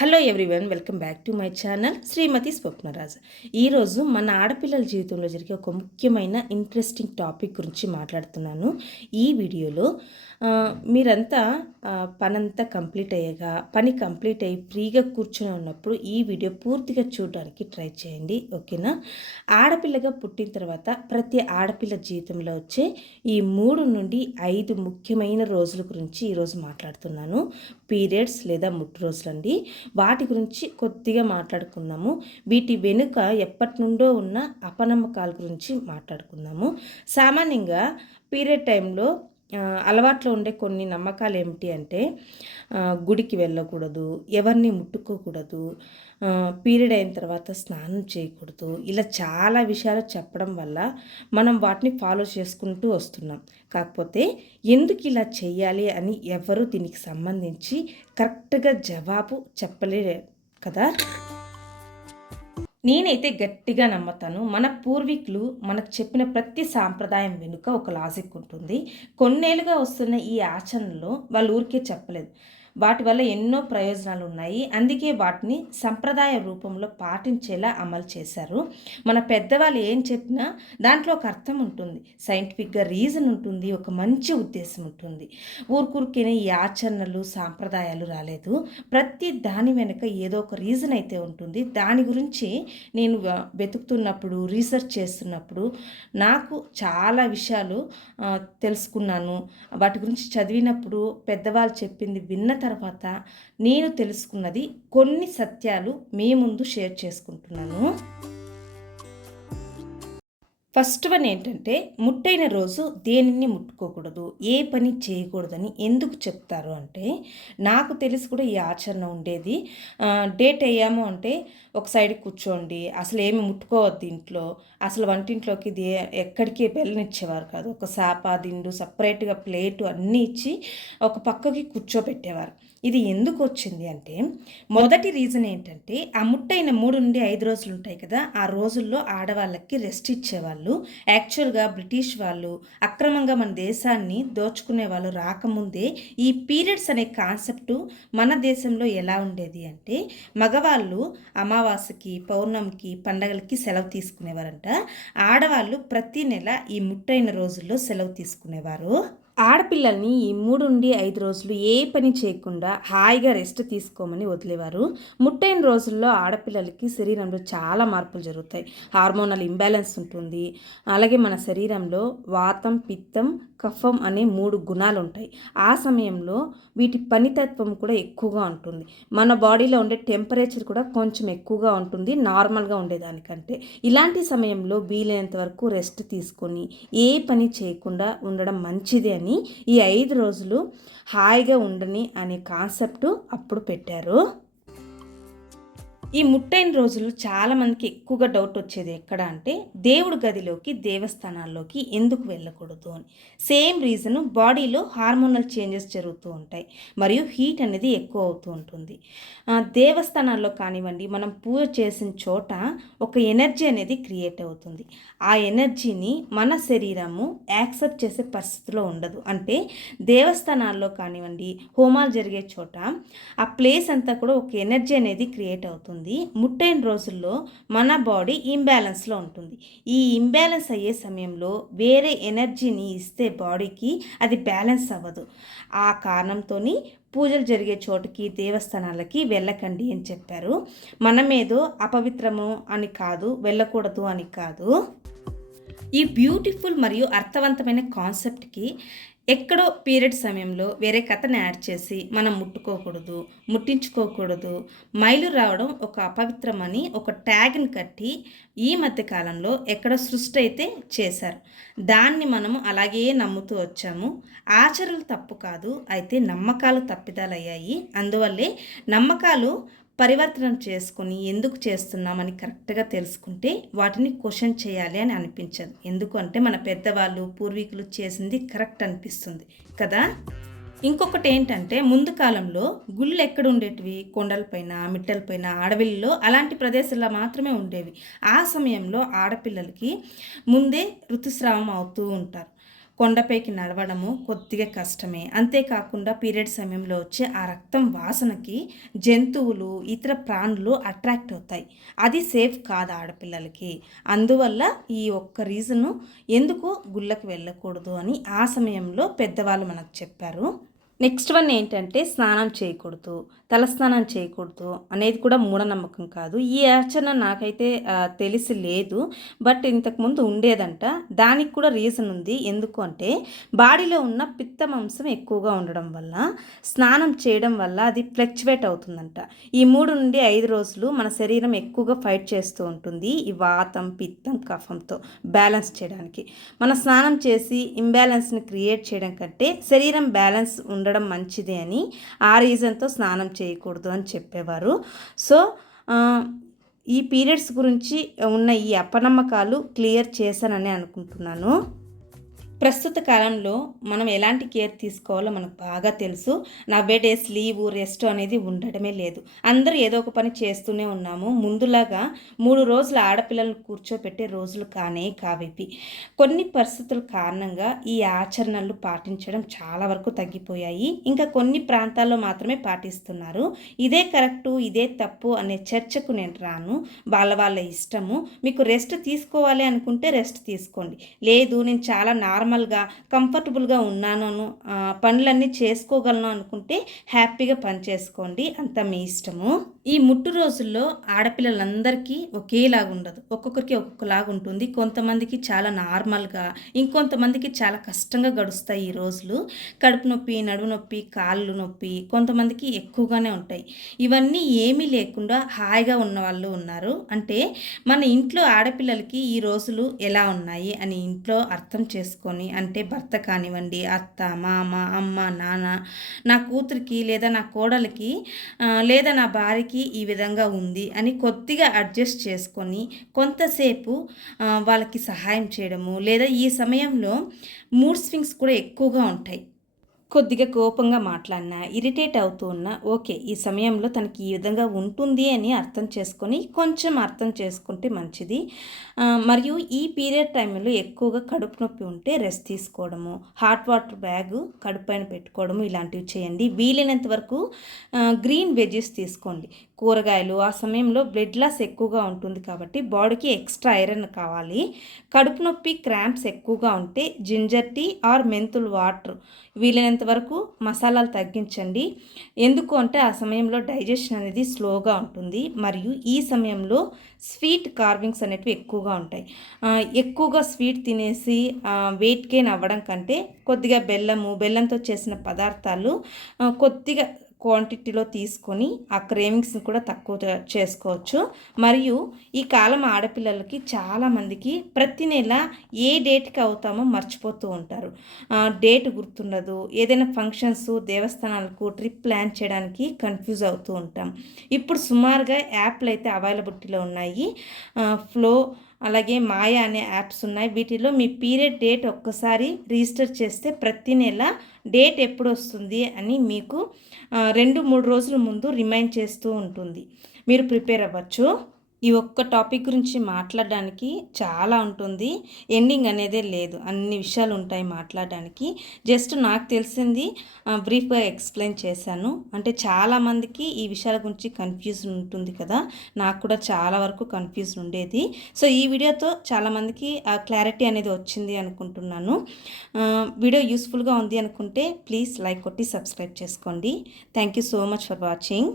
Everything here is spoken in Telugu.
Hello everyone, welcome back to my channel Srimathi Swapnaraj. ఈరోజు మన ఆడపిల్లల జీవితంలో జరిగే ఒక ముఖ్యమైన ఇంట్రెస్టింగ్ టాపిక్ గురించి మాట్లాడుతున్నాను. ఈ వీడియోలో మీరంతా పనంతా కంప్లీట్ అయ్యాక పని కంప్లీట్ అయ్యి ఫ్రీగా కూర్చొని ఉన్నప్పుడు ఈ వీడియో పూర్తిగా చూడడానికి ట్రై చేయండి, ఓకేనా? ఆడపిల్లగా పుట్టిన తర్వాత ప్రతి ఆడపిల్ల జీవితంలో వచ్చే ఈ 3 నుండి 5 ముఖ్యమైన రోజుల గురించి ఈరోజు మాట్లాడుతున్నాను. పీరియడ్స్ లేదా ముట్టు రోజులండి. వాటి గురించి కొద్దిగా మాట్లాడుకుందాము. వీటి వెనుక ఎప్పటి నుండో ఉన్న అపనమ్మకాల గురించి మాట్లాడుకుందాము. సామాన్యంగా పీరియడ్ టైంలో అలవాట్లో ఉండే కొన్ని నమ్మకాలు ఏమిటి అంటే గుడికి వెళ్ళకూడదు, ఎవరిని ముట్టుకోకూడదు, పీరియడ్ అయిన తర్వాత స్నానం చేయకూడదు, ఇలా చాలా విషయాలు చెప్పడం వల్ల మనం వాటిని ఫాలో చేసుకుంటూ వస్తున్నాం. కాకపోతే ఎందుకు ఇలా చేయాలి అని ఎవరు దీనికి సంబంధించి కరెక్ట్గా జవాబు చెప్పలేరు కదా. నేనైతే గట్టిగా నమ్ముతాను, మన పూర్వీకులు మనకు చెప్పిన ప్రతి సాంప్రదాయం వెనుక ఒక లాజిక్ ఉంటుంది. కొన్నేళ్ళుగా వస్తున్న ఈ ఆచరణలో వాళ్ళు ఊరికే చెప్పలేదు, వాటి వల్ల ఎన్నో ప్రయోజనాలు ఉన్నాయి. అందుకే వాటిని సంప్రదాయ రూపంలో పాటించేలా అమలు చేశారు. మన పెద్దవాళ్ళు ఏం చెప్పినా దాంట్లో ఒక అర్థం ఉంటుంది, సైంటిఫిక్గా రీజన్ ఉంటుంది, ఒక మంచి ఉద్దేశం ఉంటుంది. ఊరికూరికైనా ఈ ఆచరణలు సాంప్రదాయాలు రాలేదు. ప్రతి దాని వెనుక ఏదో ఒక రీజన్ అయితే ఉంటుంది. దాని గురించి నేను వెతుకుతున్నప్పుడు, రీసెర్చ్ చేస్తున్నప్పుడు నాకు చాలా విషయాలు తెలుసుకున్నాను. వాటి గురించి చదివినప్పుడు, పెద్దవాళ్ళు చెప్పింది విన్న తర్వాత నేను తెలుసుకున్నది కొన్ని సత్యాలు మీ ముందు షేర్ చేసుకుంటున్నాను. ఫస్ట్ వన్ ఏంటంటే, ముట్టైన రోజు దేనిని ముట్టుకోకూడదు, ఏ పని చేయకూడదని ఎందుకు చెప్తారు అంటే, నాకు తెలిసి కూడా ఈ ఆచరణ ఉండేది. డేట్ అయ్యాము అంటే ఒక సైడ్ కూర్చోండి, అసలు ఏమి ముట్టుకోవద్దు ఇంట్లో, అసలు వంటింట్లోకి ఎక్కడికి వెళ్ళనిచ్చేవారు కాదు. ఒక సాప దిండు సపరేట్గా ప్లేటు అన్నీ ఇచ్చి ఒక పక్కకి కూర్చోబెట్టేవారు. ఇది ఎందుకు వచ్చింది అంటే, మొదటి రీజన్ ఏంటంటే, ఆ ముట్టైన 3 నుండి 5 రోజులు ఉంటాయి కదా, ఆ రోజుల్లో ఆడవాళ్ళకి రెస్ట్ ఇచ్చేవాళ్ళు. యాక్చువల్గా బ్రిటిష్ వాళ్ళు అక్రమంగా మన దేశాన్ని దోచుకునే వాళ్ళు రాకముందే ఈ పీరియడ్స్ అనే కాన్సెప్టు మన దేశంలో ఎలా ఉండేది అంటే, మగవాళ్ళు అమావాస్యకి, పౌర్ణమికి, పండగలకి సెలవు తీసుకునేవారంట. ఆడవాళ్ళు ప్రతి నెల ఈ ముట్టైన రోజుల్లో సెలవు తీసుకునేవారు. ఆడపిల్లల్ని ఈ 3 నుండి 5 రోజులు ఏ పని చేయకుండా హాయిగా రెస్ట్ తీసుకోమని వదిలేవారు. ముట్టైన రోజుల్లో ఆడపిల్లలకి శరీరంలో చాలా మార్పులు జరుగుతాయి. హార్మోనల్ ఇంబ్యాలెన్స్ ఉంటుంది. అలాగే మన శరీరంలో వాతం, పిత్తం, కఫం అనే 3 గుణాలు ఉంటాయి. ఆ సమయంలో వీటి పనితత్వం కూడా ఎక్కువగా ఉంటుంది. మన బాడీలో ఉండే టెంపరేచర్ కూడా కొంచెం ఎక్కువగా ఉంటుంది నార్మల్గా ఉండేదానికంటే. ఇలాంటి సమయంలో వీలైనంత వరకు రెస్ట్ తీసుకొని ఏ పని చేయకుండా ఉండడం మంచిది అని ఈ 5 రోజులు హాయిగా ఉండని అనే కాన్సెప్ట్ అప్పుడు పెట్టారు. ఈ ముట్టైన రోజులు చాలామందికి ఎక్కువగా డౌట్ వచ్చేది ఎక్కడ అంటే, దేవుడి గదిలోకి, దేవస్థానాల్లోకి ఎందుకు వెళ్ళకూడదు అని. సేమ్ రీజను, బాడీలో హార్మోనల్ చేంజెస్ జరుగుతూ ఉంటాయి మరియు హీట్ అనేది ఎక్కువ అవుతూ ఉంటుంది. దేవస్థానాల్లో కానివ్వండి, మనం పూజ చేసిన చోట ఒక ఎనర్జీ అనేది క్రియేట్ అవుతుంది. ఆ ఎనర్జీని మన శరీరము యాక్సెప్ట్ చేసే పరిస్థితిలో ఉండదు. అంటే దేవస్థానాల్లో కానివ్వండి, హోమాలు జరిగే చోట ఆ ప్లేస్ అంతా కూడా ఒక ఎనర్జీ అనేది క్రియేట్ అవుతుంది. ముట్టైన రోజుల్లో మన బాడీ ఇంబ్యాలెన్స్లో ఉంటుంది. ఈ ఇంబ్యాలెన్స్ అయ్యే సమయంలో వేరే ఎనర్జీని ఇస్తే బాడీకి అది బ్యాలెన్స్ అవ్వదు. ఆ కారణంతో పూజలు జరిగే చోటుకి, దేవస్థానాలకి వెళ్ళకండి అని చెప్పారు. మనమేదో అపవిత్రము అని కాదు, వెళ్ళకూడదు అని కాదు. ఈ బ్యూటిఫుల్ మరియు అర్థవంతమైన కాన్సెప్ట్కి ఎక్కడో పీరియడ్ సమయంలో వేరే కథను యాడ్ చేసి మనం ముట్టుకోకూడదు, ముట్టించుకోకూడదు, మైలు రావడం ఒక అపవిత్రమని ఒక ట్యాగ్ని కట్టి ఈ మధ్యకాలంలో ఎక్కడ సృష్టి అయితే చేశారు. దాన్ని మనము అలాగే నమ్ముతూ వచ్చాము. ఆచరణలు తప్పు కాదు, అయితే నమ్మకాలు తప్పిదాలయ్యాయి. అందువల్లే నమ్మకాలు పరివర్తనం చేసుకొని ఎందుకు చేస్తున్నామని కరెక్ట్గా తెలుసుకుంటే వాటిని క్వశ్చన్ చేయాలి అని అనిపించదు. ఎందుకంటే మన పెద్దవాళ్ళు, పూర్వీకులు చేసింది కరెక్ట్ అనిపిస్తుంది కదా. ఇంకొకటి ఏంటంటే, ముందు కాలంలో గుళ్ళు ఎక్కడ ఉండేటివి, కొండలపైన, మిట్టలపైన, అడవిల్లో అలాంటి ప్రదేశాల్లో మాత్రమే ఉండేవి. ఆ సమయంలో ఆడపిల్లలకి ముందే ఋతుస్రావం అవుతూ ఉంటారు. కొండపైకి నడవడము కొద్దిగా కష్టమే. అంతేకాకుండా పీరియడ్ సమయంలో వచ్చే ఆ రక్తం వాసనకి జంతువులు, ఇతర ప్రాణులు అట్రాక్ట్ అవుతాయి. అది సేఫ్ కాదు ఆడపిల్లలకి. అందువల్ల ఈ ఒక్క రీజను ఎందుకు గుళ్ళకి వెళ్ళకూడదు అని ఆ సమయంలో పెద్దవాళ్ళు మనకు చెప్పారు. నెక్స్ట్ వన్ ఏంటంటే స్నానం చేయకూడదు, తలస్నానం చేయకూడదు అనేది కూడా మూఢనమ్మకం కాదు. ఈ ఆచరణ నాకైతే తెలిసి లేదు, బట్ ఇంతకుముందు ఉండేదంట. దానికి కూడా రీజన్ ఉంది. ఎందుకు అంటే బాడీలో ఉన్న పిత్త మాంసం ఎక్కువగా ఉండడం వల్ల స్నానం చేయడం వల్ల అది ఫ్లక్చువేట్ అవుతుందంట. ఈ 3 నుండి 5 రోజులు మన శరీరం ఎక్కువగా ఫైట్ చేస్తూ ఉంటుంది ఈ వాతం, పిత్తం, కఫంతో బ్యాలెన్స్ చేయడానికి. మన స్నానం చేసి ఇంబ్యాలెన్స్ని క్రియేట్ చేయడం కంటే శరీరం బ్యాలెన్స్ ఉండడం మంచిది అని ఆ రీజన్తో స్నానం చేయకూడదు అని చెప్పేవారు. సో ఈ పీరియడ్స్ గురించి ఉన్న ఈ అపనమ్మకాలు క్లియర్ చేశానని అనుకుంటున్నాను. ప్రస్తుత కాలంలో మనం ఎలాంటి కేర్ తీసుకోవాలో మనకు బాగా తెలుసు. నవ్వేడేస్ లీవు, రెస్ట్ అనేది ఉండడమే లేదు. అందరూ ఏదో ఒక పని చేస్తూనే ఉన్నాము. ముందులాగా 3 రోజులు ఆడపిల్లలను కూర్చోపెట్టే రోజులు కానే కావివి. కొన్ని పరిస్థితుల కారణంగా ఈ ఆచరణలు పాటించడం చాలా వరకు తగ్గిపోయాయి. ఇంకా కొన్ని ప్రాంతాల్లో మాత్రమే పాటిస్తున్నారు. ఇదే కరెక్టు, ఇదే తప్పు అనే చర్చకు నేను రాను. వాళ్ళ ఇష్టము. మీకు రెస్ట్ తీసుకోవాలి అనుకుంటే రెస్ట్ తీసుకోండి. లేదు నేను చాలా నార్మల్గా కంఫర్టబుల్గా ఉన్నాను, పనులన్నీ చేసుకోగలను అనుకుంటే హ్యాపీగా పని చేసుకోండి. అంత మీ ఇష్టము. ఈ ముట్టు రోజుల్లో ఆడపిల్లలందరికీ ఒకేలాగా ఉండదు. ఒక్కొక్కరికి ఒక్కొక్కలాగా ఉంటుంది. కొంతమందికి చాలా నార్మల్గా, ఇంకొంతమందికి చాలా కష్టంగా గడుస్తాయి ఈ రోజులు. కడుపు నొప్పి, నడుము నొప్పి, కాళ్ళు నొప్పి కొంతమందికి ఎక్కువగానే ఉంటాయి. ఇవన్నీ ఏమీ లేకుండా హాయిగా ఉన్న వాళ్ళు ఉన్నారు. అంటే మన ఇంట్లో ఆడపిల్లలకి ఈ రోజులు ఎలా ఉన్నాయి అని ఇంట్లో అర్థం చేసుకొని, అంటే భర్త కానివ్వండి, అత్త, మామ, అమ్మ, నాన్న, నా కూతురికి లేదా నా కోడలికి లేదా నా భార్యకి ఈ విధంగా ఉంది అని కొద్దిగా అడ్జస్ట్ చేసుకొని కొంతసేపు వాళ్ళకి సహాయం చేయడము. లేదా ఈ సమయంలో మూడ్ స్వింగ్స్ కూడా ఎక్కువగా ఉంటాయి. కొద్దిగా కోపంగా మాట్లాడినా, ఇరిటేట్ అవుతూ ఉన్నా ఓకే, ఈ సమయంలో తనకి ఈ విధంగా ఉంటుంది అని అర్థం చేసుకొని కొంచెం అర్థం చేసుకుంటే మంచిది. మరియు ఈ పీరియడ్ టైంలో ఎక్కువగా కడుపు నొప్పి ఉంటే రెస్ట్ తీసుకోవడము, హాట్ వాటర్ బ్యాగ్ కడుపు పైన పెట్టుకోవడము ఇలాంటివి చేయండి. వీలైనంత వరకు గ్రీన్ వెజెస్ తీసుకోండి, కూరగాయలు. ఆ సమయంలో బ్లడ్ లాస్ ఎక్కువగా ఉంటుంది కాబట్టి బాడీకి ఎక్స్ట్రా ఐరన్ కావాలి. కడుపు నొప్పి, క్రాంప్స్ ఎక్కువగా ఉంటే జింజర్ టీ ఆర్ మెంతులు వాటర్, వీలైనంత వరకు మసాలాలు తగ్గించండి. ఎందుకు అంటే ఆ సమయంలో డైజెషన్ అనేది స్లోగా ఉంటుంది. మరియు ఈ సమయంలో స్వీట్ కార్వింగ్స్ అనేటివి ఎక్కువగా ఉంటాయి. ఎక్కువగా స్వీట్ తినేసి వెయిట్ గెయిన్ అవ్వడం కంటే కొద్దిగా బెల్లంతో చేసిన పదార్థాలు కొద్దిగా క్వాంటిటీలో తీసుకొని ఆ క్రేవింగ్స్ని కూడా తక్కువ చేసుకోవచ్చు. మరియు ఈ కాలం ఆడపిల్లలకి చాలామందికి ప్రతి నెల ఏ డేట్కి అవుతామో మర్చిపోతూ ఉంటారు. డేట్ గుర్తుండదు. ఏదైనా ఫంక్షన్స్, దేవస్థానాలకు ట్రిప్ ప్లాన్ చేయడానికి కన్ఫ్యూజ్ అవుతూ ఉంటాం. ఇప్పుడు సుమారుగా యాప్లు అయితే అవైలబిలిటీలో ఉన్నాయి. ఫ్లో అలాగే మాయా అనే యాప్స్ ఉన్నాయి. వీటిలో మీ పీరియడ్ డేట్ ఒక్కసారి రిజిస్టర్ చేస్తే ప్రతి నెల డేట్ ఎప్పుడు వస్తుంది అని మీకు 2-3 రోజుల ముందు రిమైండ్ చేస్తూ ఉంటుంది. మీరు ప్రిపేర్ అవ్వచ్చు. ఈ ఒక్క టాపిక్ గురించి మాట్లాడడానికి చాలా ఉంటుంది. ఎండింగ్ అనేదే లేదు. అన్ని విషయాలు ఉంటాయి మాట్లాడడానికి. జస్ట్ నాకు తెలిసింది బ్రీఫ్గా ఎక్స్ప్లెయిన్ చేశాను. అంటే చాలామందికి ఈ విషయాల గురించి కన్ఫ్యూజన్ ఉంటుంది కదా, నాకు కూడా చాలా వరకు కన్ఫ్యూజన్ ఉండేది. సో ఈ వీడియోతో చాలామందికి క్లారిటీ అనేది వచ్చింది అనుకుంటున్నాను. వీడియో యూస్ఫుల్గా ఉంది అనుకుంటే ప్లీజ్ లైక్ కొట్టి సబ్స్క్రైబ్ చేసుకోండి. Thank you so much for watching.